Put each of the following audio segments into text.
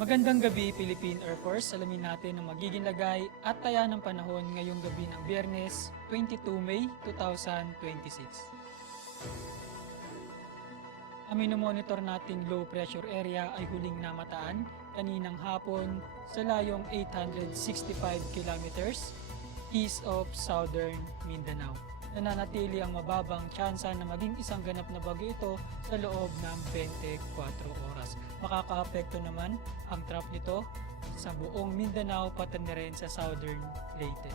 Magandang gabi, Philippine Air Force. Alamin natin ang magiging lagay at taya ng panahon ngayong gabi ng Biyernes, 22 May 2026. Ang minomonitor nating low pressure area ay huling namataan kaninang hapon sa layong 865 kilometers east of southern Mindanao. Nananatili ang mababang tsansa na maging isang ganap na bagyo ito sa loob ng 24 oras. Makakaapekto naman ang trap nito sa buong Mindanao pati na rin sa southern Leyte.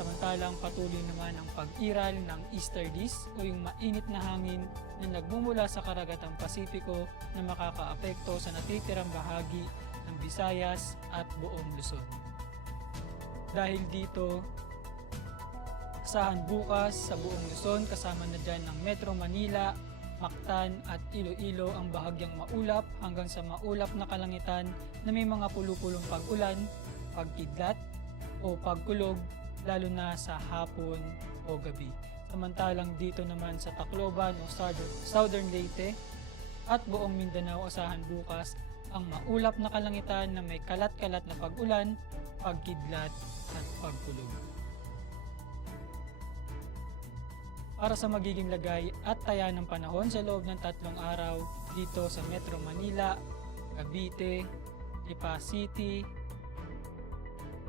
Samantalang patuloy naman ang pag-iral ng easterlies o yung mainit na hangin na nagmumula sa karagatang Pasipiko na makakaapekto sa natitirang bahagi ng Visayas at buong Luzon. Dahil dito, asahan bukas sa buong Luzon kasama na dyan ng Metro Manila, Mactan at Iloilo ang bahagyang maulap hanggang sa maulap na kalangitan na may mga pulupulong pag-ulan, pagkidlat o pagkulog lalo na sa hapon o gabi. Samantalang dito naman sa Tacloban o Southern Leyte at buong Mindanao asahan bukas ang maulap na kalangitan na may kalat-kalat na pag-ulan, pagkidlat at pagkulog. Para sa magiging lagay at taya ng panahon sa loob ng 3 araw dito sa Metro Manila, Cavite, Lipa City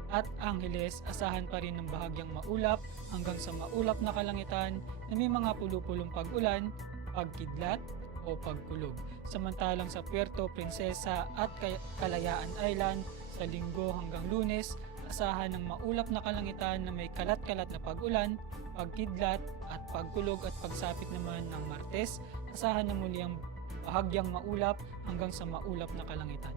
at Angeles, asahan pa rin ng bahagyang maulap hanggang sa maulap na kalangitan na may mga pulupulong pag-ulan, pagkidlat o pagkulog. Samantalang sa Puerto Princesa at Kalayaan Island sa Linggo hanggang Lunes, asahan ng maulap na kalangitan na may kalat-kalat na pag-ulan, pagkidlat at pagkulog at pagsapit naman ng Martes, asahan na muli ang bahagyang maulap hanggang sa maulap na kalangitan.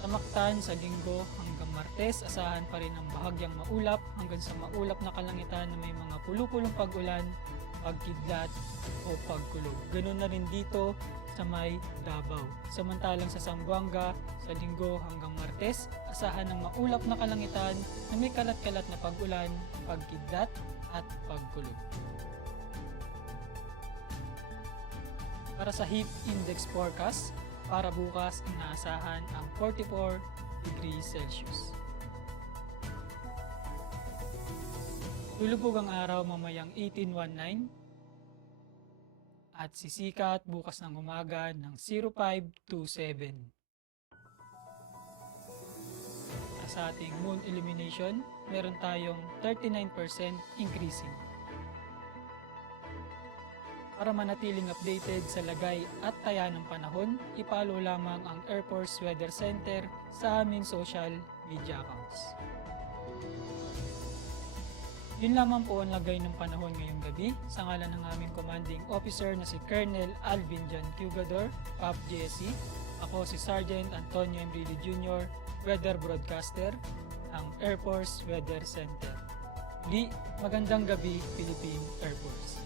Sa Mactan sa Linggo hanggang Martes, asahan pa rin ang bahagyang maulap hanggang sa maulap na kalangitan na may mga pulupulong pag-ulan, pagkidlat o pagkulog. Ganun na rin dito sa may Davao. Samantalang sa Zamboanga, sa Linggo hanggang Martes, asahan ng maulap na kalangitan na may kalat-kalat na pag-ulan, pagkidlat at pagkulog. Para sa heat index forecast, para bukas inaasahan ang 44 degrees Celsius. Lulubog ang araw mamayang 18:19 at sisikat bukas ng umaga ng 05:27. Para sa ating moon illumination, meron tayong 39% increasing. Para manatiling updated sa lagay at taya ng panahon, ipalo lamang ang Air Force Weather Center sa aming social media accounts. Yun lamang po ang lagay ng panahon ngayong gabi sa ngalan ng aming commanding officer na si Colonel Alvin John Cugador, PAP JSC. Ako si Sergeant Antonio Emrilio Jr., Weather Broadcaster ng Air Force Weather Center. Magandang gabi, Philippine Air Force.